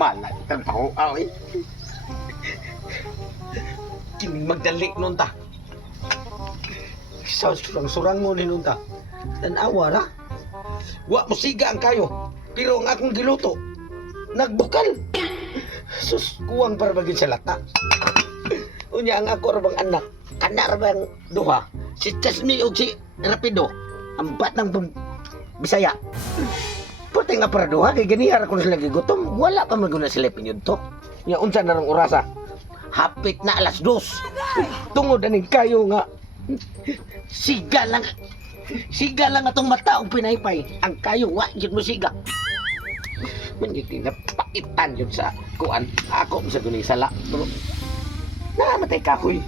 Malat kang pahuaw eh. Kining magdalik nun ta. Sa surang-surang mo ni nun ta. Tanawa ra. Wa mo siga ang kayo. Pero ang akong giluto, nagbukal. Sus, kuwang para bagin sa lata. Unya ang ako rabang anak, kana rabang duha. Si Chasmi o si Rapido. Ang batang Bisaya. Puti nga para duha, kay ganihar ako na sila gigutom. Wala pa maguna sila pinyod to. Nga unsa na rang orasa. Hapit na alas 2. Tungod aning kayo nga. Siga lang. Siga lang atong mata o pinaypay. Ang kayo, wa yun mo siga. Mangyiti na paitan yun sa kuan. Ako sa guning sala. Pero, namatay kahoy.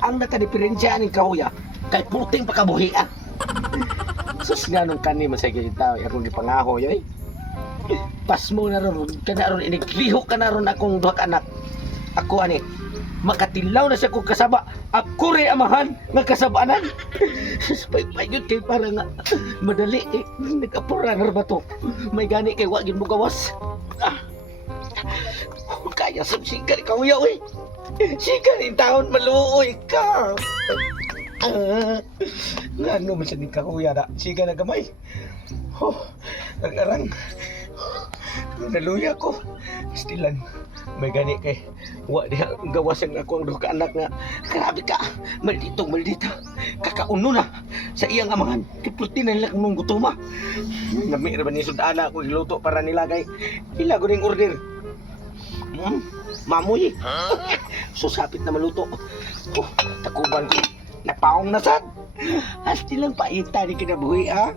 Ang nakadiferensya ng kahoya, kay puting pakabuhian. Sus nga nung kani masaya tao, akong gipangahoy ay. Pas mo na ron, kana ron, inigliho ka na ron akong duha anak. Ako ani, makatilaw na siya kong kasaba. Ako rin amahan ng kasabanan. Pay-pay yun kay para nga madali eh. Nagkapura na ba to? May gani kay wagin mo gawas. Kaya sa sigar ikaw yaw eh. Sigar yung taon maluoy ka. Nga ano man siya din kakuya na. Siga na gamay. Oh, nag-arang. Naluya ko. Stilan. May gani kay wa diha gawas ang ako ang duha ka anak nga. Grabe ka. Maldito. Kakauno na sa iyang amahan. Kiputi na nila mong gutuma. Nami ra ba ni sudana ako giluto para nilagay. Ila ko ning order. Mamoy. Susapit na maluto. Oh, takuban ko. Napaong na sad. Asti lang paita ni kinabuhi ha.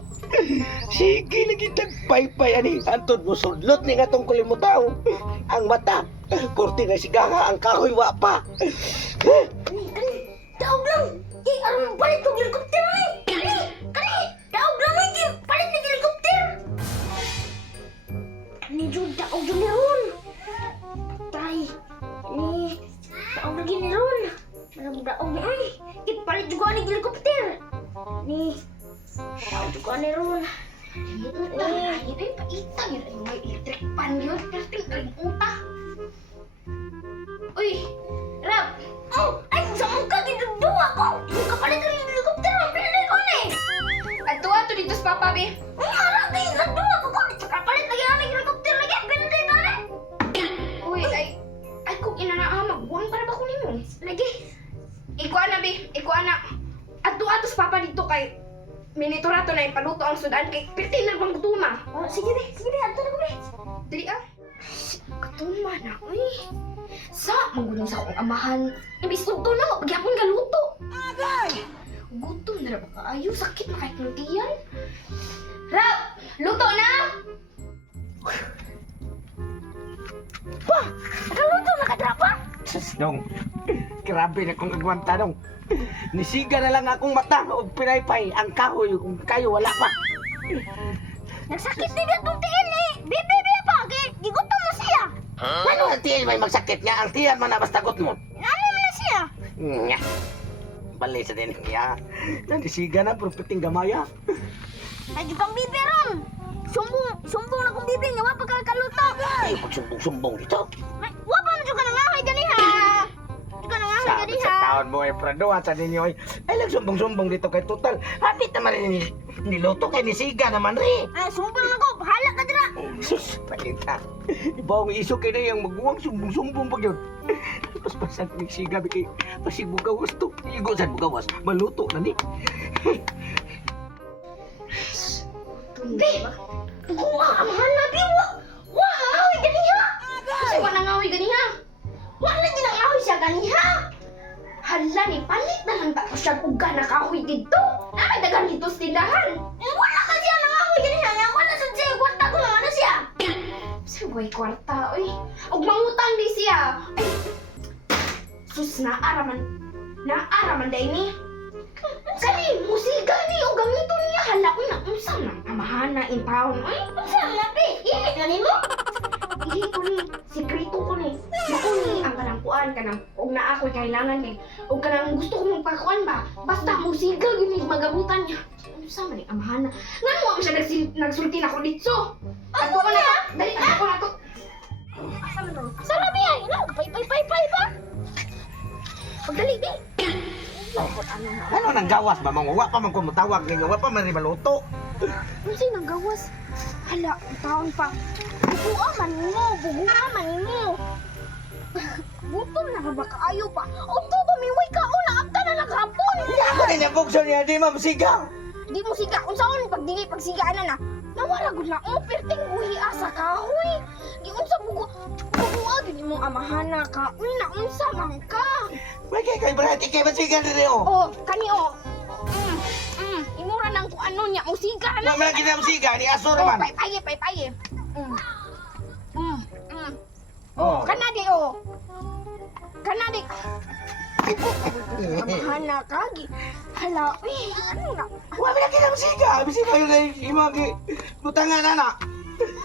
Sige lagi tagpaypay ani. Antod mo sudlot ni nga tong kulimutaw. Ang mata. Kurti na sigaha ang kahoy wa pa. Daog lang. Aron balik tong helicopter ni. Kani. Daog lang lagi. Balik ni helicopter. Ni jud daog ni ron. Tay. Ni daog lagi ni ron. Daog ni ay. Ipalit juga ni helikopter. Ni daog juga ni ron. Ini paita yun. May electric pan yun. Plastic ring utah. Uy, Rap! Oh, ay, saan ka? Giduduwa ko! Yung kapalit ng helicopter, mapilay ko na eh! Ato dito sa Papa, be. Ang harap kayo, giduduwa ko! Sa kapalit lagi namin helicopter lagi, pilay ko na! Uy, ay kung inanaamag, buwang para ba kunin mo? Lagi! Ikuha na, be. Ikuha na. Ato sa Papa dito kay miniturato na ipaluto ang sudan kay pirtin na bang gutuma. Oh, sige, ato na ko, be! Dili ah. Gutuma na, uy. Sa magulang sa akong amahan. Ibis luto na, pagyapon ka luto. Agay! Gutom na ba kaayo? Sakit na kahit ng tiyan. Rap! Luto na! Pa! Nakaluto na ka, Drapa! Sus dong. Grabe na kong agwanta dong. Nisiga na lang akong mata o pinaypay. Ang kahoy kung kayo wala pa. Nagsakit din itong tiil eh! Bibi pa! Gigutom na siya! Ano ang tiyan may magsakit nga? Ang tiyan man na basta gut mo. Ano na siya? Nga. Bali sa din niya. Nandisiga na pero piting gamaya. Lagi pang bibi ron! Sumbong na kong bibi nga wapa ka kaluto! Ay, pagsumbong-sumbong dito. Wapa na dyan ka nangahay ganiha! Dyan ka nangahay Sabi ganiha! sa taon mo ay praduhan sa ninyo ay nagsumbong-sumbong dito kay total. Hapit naman rin niluto kay nisiga naman rin. Ay, sumbong na ko! Bahala ka dira! Sus, palita. Iba ang iso kay na yung magbuwang sumbong-sumbong pag yun. Paspasan ko nisiga kay pasibugawas to. Igo sa bugawas, maluto na ni. Be! Buwa! Amahan na, Be! Wa! Nangahoy ganiha! Kasi wala nangahoy ganiha. Wa na ginangahoy siya ganiha! Hala ni palit na lang tapos siya kung na kahoy dito. Nakadagan dito sa tindahan. Wala ka siya nangahoy ganiha! Nga wala sa siya! Kwarta ko lang ano siya! Sagway kwarta, oy. Og mangutang di siya. Ay. Sus naaraman day ni. Kani musika ni o gamito niya hala ko na unsa na amahan na in town. Ay, Unsa na, Be? Ilit na nimo? dili ko ni sikreto ko ni. Ako ni ang kanang kuan kanang og naa ako'y kailangan ni. Og kanang gusto ko magpakuan ba. Basta musika gyud ni magabutan niya. Unsa man ni amahan na. Ngano mo siya nagsulti na ko dito. Ako na. Dali ako na to. Asa man Ay, pay ba? Pagdali, di. Lapot, ano na. Ano nang gawas ba mga wa pa man ko mutawag ninyo, wa pa man rin maluto. Ano sa'yo nang gawas? Hala, ang taon pa. Buguaman mo. Gutom na ba kaayo pa? Unto ba may way ka una akta na naghapon? Ako din ang bukso niya, di mamsigang. Di mo siga, unsaon pag dili pag sigaan na. Nawala gud na perting buhi asa kahoy. Di unsa buguag di mo amahana ka. Uy na unsa man ka. May kay brad, ikay masigang rin o. Oh, kani oh. Imura nang kung ano niya musiga na. Wa man kita masigang, ni aso Oh, naman. pay. Oh. Kanadi oh. Kanadi. Amahana ka gi. Hala, uy, ano na? Wa man kita masigang, bisi kayo na imagi. Butangan na na.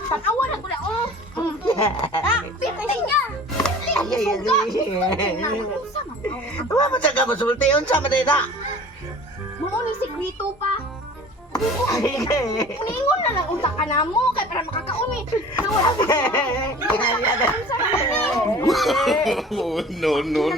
Tanawa na ko na oh. Pitay nga. Unsa man ka? Wa man sa ka masulti, unsa man din na. Mo ni sigrito pa. Uningon na lang unta ka na mo kay para makakauni. Nawala ko. Oh, no. Ano?